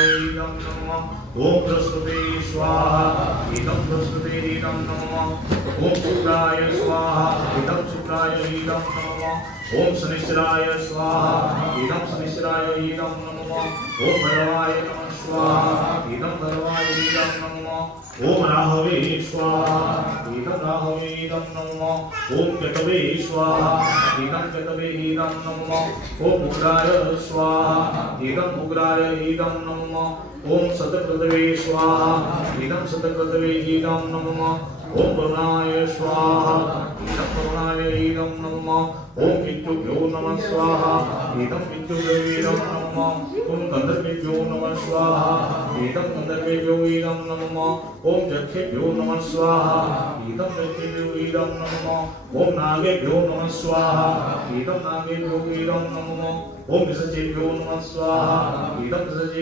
इदं नमः ओम प्रस्तुते स्वाहा इदं प्रस्तुते इदं नमः ओम शुक्राय स्वाहा इदं शुक्राय इदं नमः ओम शनिश्चराय स्वाहा इदं शनिश्चराय इदं नमः ओम भैरवाय नमः स्वाहा इदं भैरवाय इदं नमः ओम राहवे स्वाहा इदं राहवे इदं नमः ओम केतवे स्वाहा इदं केतवे इदं नमः ओम उग्राय स्वाहा इदं उग्राय इदं नमः ओम शतक्रतवे स्वाहा इदं शतक्रतवे इदं नमः ओम वरुणाय स्वाहा इदं वरुणाय इदं नमः ओम विद्युभ्यो नमः स्वाहा इदं विद्युभ्यो इदं नमः ओम गन्धर्वेभ्यो नमः स्वाहा इदं गन्धर्वेभ्यो इदं नमः ओम जक्षेभ्यो नमः स्वाहा इदं जक्षेभ्यो इदं नमः ओम नागेभ्यो नमः स्वाहा इदं नागेभ्यो इदं नमः ओम विसर्जेभ्यो नमः स्वाहा इदं विसर्जेभ्यो